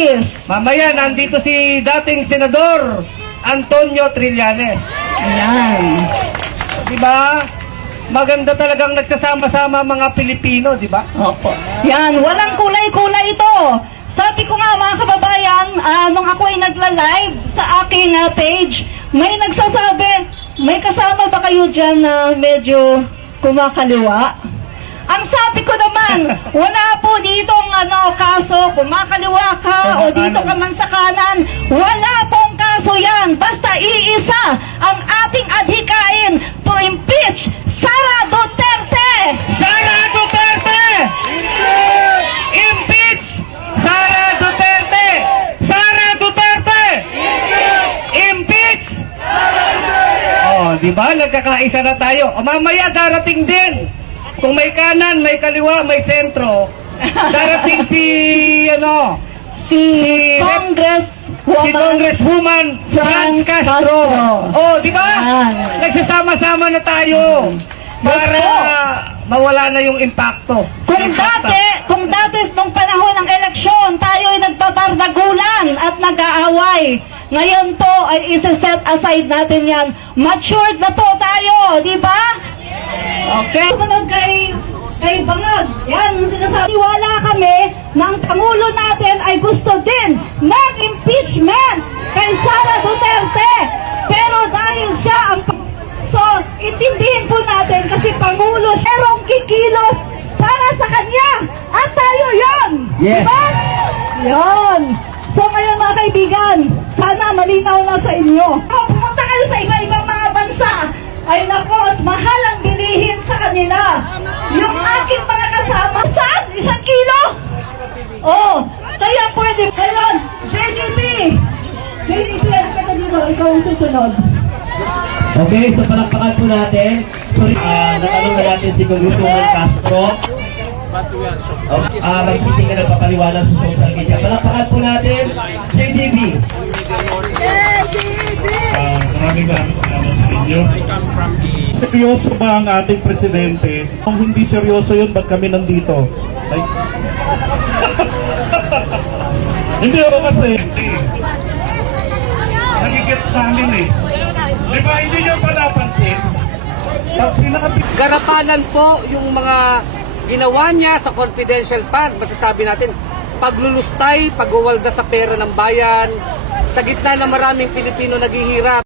Yes. Mamaya, nandito si dating Senador Antonio Trillanes. Ayan. Diba? Maganda talagang nagsasama-sama mga Pilipino, diba? Opo. Yan, walang kulay-kulay ito. Sabi ko nga mga kababayan, nung ako ay nagla-live sa aking page, may nagsasabi, may kasama ba kayo dyan na medyo kumakaliwa? Ang sabi ko naman, wala po ditong kaso, kumakaliwa ka o dito ka man sa kanan. Wala pong kaso yan. Basta iisa ang ating adhikain to impeach Sara Duterte! Sara Duterte! Impeach! Sara Duterte! Sara Duterte! Impeach! Oh, di ba? Nagkakaisa na tayo. O, mamaya darating din. Kung may kanan, may kaliwa, may sentro, darating si Congresswoman Franz Castro. Oh, di ba? Nagsasama-sama na tayo para mawala na yung impacto. Kung dati nung panahon ng eleksyon, tayo ay nagbabardagulan at nag-aaway. Ngayon po ay isa-set aside natin yan. Matured na po tayo, di ba? Okay. Sumunod kay Bangag. Yan, sinasabi. Wala kami ng Pangulo natin ay gusto din ng impeachment kay Sara Duterte. Pero dahil siya ang... So, intindihin po natin kasi Pangulo, merong kikilos para sa kanya. At tayo yon. Yes. Diba? Yon. So, ngayon mga kaibigan, sana malinaw na sa inyo. Kung pumunta kayo sa iba-ibang mga bansa, ay nako, mahal ang bilihin sa kanila. Yung aking mga kasama, saan? 1 kilo? Oh, kaya pwede. Ngayon, JDP, ano ka na dito? Ikaw ang susunod. Okay, so palakpakan po natin. Sorry, natanong na natin si Congresswoman Castro. Magtiting ka nagpapaliwanag sa social media. Palakpakan po natin, JDB. Maraming salamat sa inyo. Seryoso ba ang ating presidente? Kung hindi seryoso yun, ba't kami nandito? Like... Hindi ako kasi. Nagigets namin eh. Di ba hindi nyo pa napansin? Garapalan po yung mga ginawa niya sa confidential fund. Masasabi natin, paglulustay, pagwawalda sa pera ng bayan, sa gitna ng maraming Pilipino naghihirap.